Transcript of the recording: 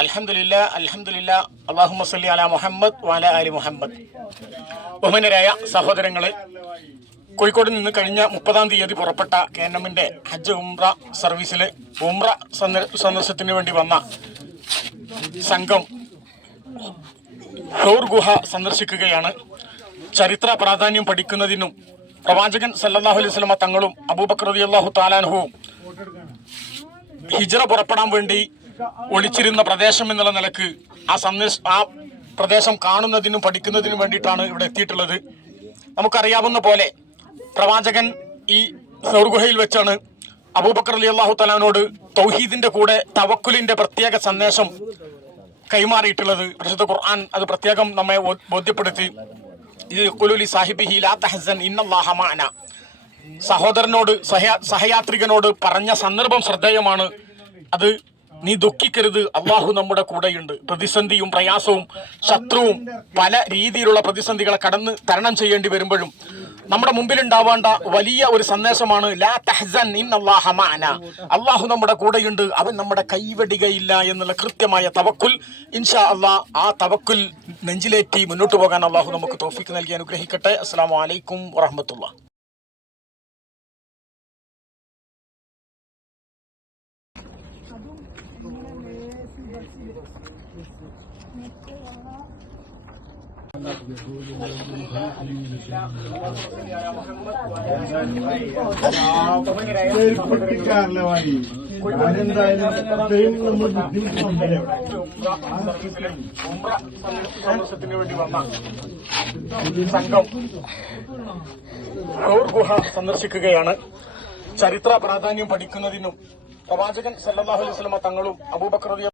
അൽഹംദുലില്ലാ അല്ലാഹുമ്മ സ്വല്ലി അലാ മുഹമ്മദ് വഅലാ ആലി മുഹമ്മദ്. ബഹുമാന്യരായ സഹോദരങ്ങളെ, കോഴിക്കോട് നിന്ന് കഴിഞ്ഞ 30-ാം തീയതി പുറപ്പെട്ട KNMന്റെ ഹജ്ജ് ഉംറ സർവീസിലെ ഉംറ സന്ദർശനത്തിന് വേണ്ടി വന്ന സംഘം ഹൗർ ഗുഹ സന്ദർശിക്കുകയാണ്. ചരിത്ര പ്രാധാന്യം പഠിക്കുന്നതിനും പ്രവാചകൻ സല്ലല്ലാഹു അലൈഹി വസല്ലമ തങ്ങളും അബൂബക്കർ റളിയല്ലാഹു തആല അൻഹുവും ഹിജ്റ പുറപ്പെടാൻ വേണ്ടി ഒളിച്ചിരുന്ന പ്രദേശം എന്നുള്ള നിലക്ക് ആ പ്രദേശം കാണുന്നതിനും പഠിക്കുന്നതിനും വേണ്ടിയിട്ടാണ് ഇവിടെ എത്തിയിട്ടുള്ളത്. നമുക്കറിയാവുന്ന പോലെ പ്രവാചകൻ ഈ ഹൗർ ഗുഹയിൽ വെച്ചാണ് അബൂബക്കർ റളിയല്ലാഹു തആലയോട് തൗഹീദിന്റെ കൂടെ തവക്കുലിന്റെ പ്രത്യേക സന്ദേശം കൈമാറിയിട്ടുള്ളത്. പരിശുദ്ധ ഖുർആൻ അത് പ്രത്യേകം നമ്മെ ബോധ്യപ്പെടുത്തി. ഖുലൂലി സാഹിബിഹി ലാ തഹ്സൻ ഇന്നല്ലാഹ മഅനാ, സഹോദരനോട് സഹയാത്രികനോട് പറഞ്ഞ സന്ദർഭം ശ്രദ്ധേയമാണ്. അത് നീ ദുഃഖിക്കരുത്, അള്ളാഹു നമ്മുടെ കൂടെയുണ്ട്. പ്രതിസന്ധിയും പ്രയാസവും ശത്രുവും പല രീതിയിലുള്ള പ്രതിസന്ധികളെ തരണം ചെയ്യേണ്ടി വരുമ്പോഴും നമ്മുടെ മുമ്പിലുണ്ടാവേണ്ട വലിയ ഒരു സന്ദേശമാണ് ലാ തഹ്സൻ ഇന്നല്ലാഹ മഅനാ, അള്ളാഹു നമ്മുടെ കൂടെയുണ്ട്, അവൻ നമ്മുടെ കൈവെടികയില്ല എന്നുള്ള കൃത്യമായ തവക്കുൽ. ഇൻഷാ അള്ളാഹ് ആ തവക്കുൽ നെഞ്ചിലേറ്റി മുന്നോട്ട് പോകാൻ അള്ളാഹു നമുക്ക് തൗഫീഖ് നൽകി അനുഗ്രഹിക്കട്ടെ. അസ്സലാമു അലൈക്കും വറഹ്മത്തുള്ളാഹി. സന്ദർശനത്തിന് വേണ്ടി വന്ന സംഘം ഹൗർ ഗുഹ സന്ദർശിക്കുകയാണ്. ചരിത്ര പ്രാധാന്യം പഠിക്കുന്നതിനും പ്രവാചകൻ സല്ലല്ലാഹു അലൈഹി വസല്ലമ തങ്ങളും അബൂബക്കർ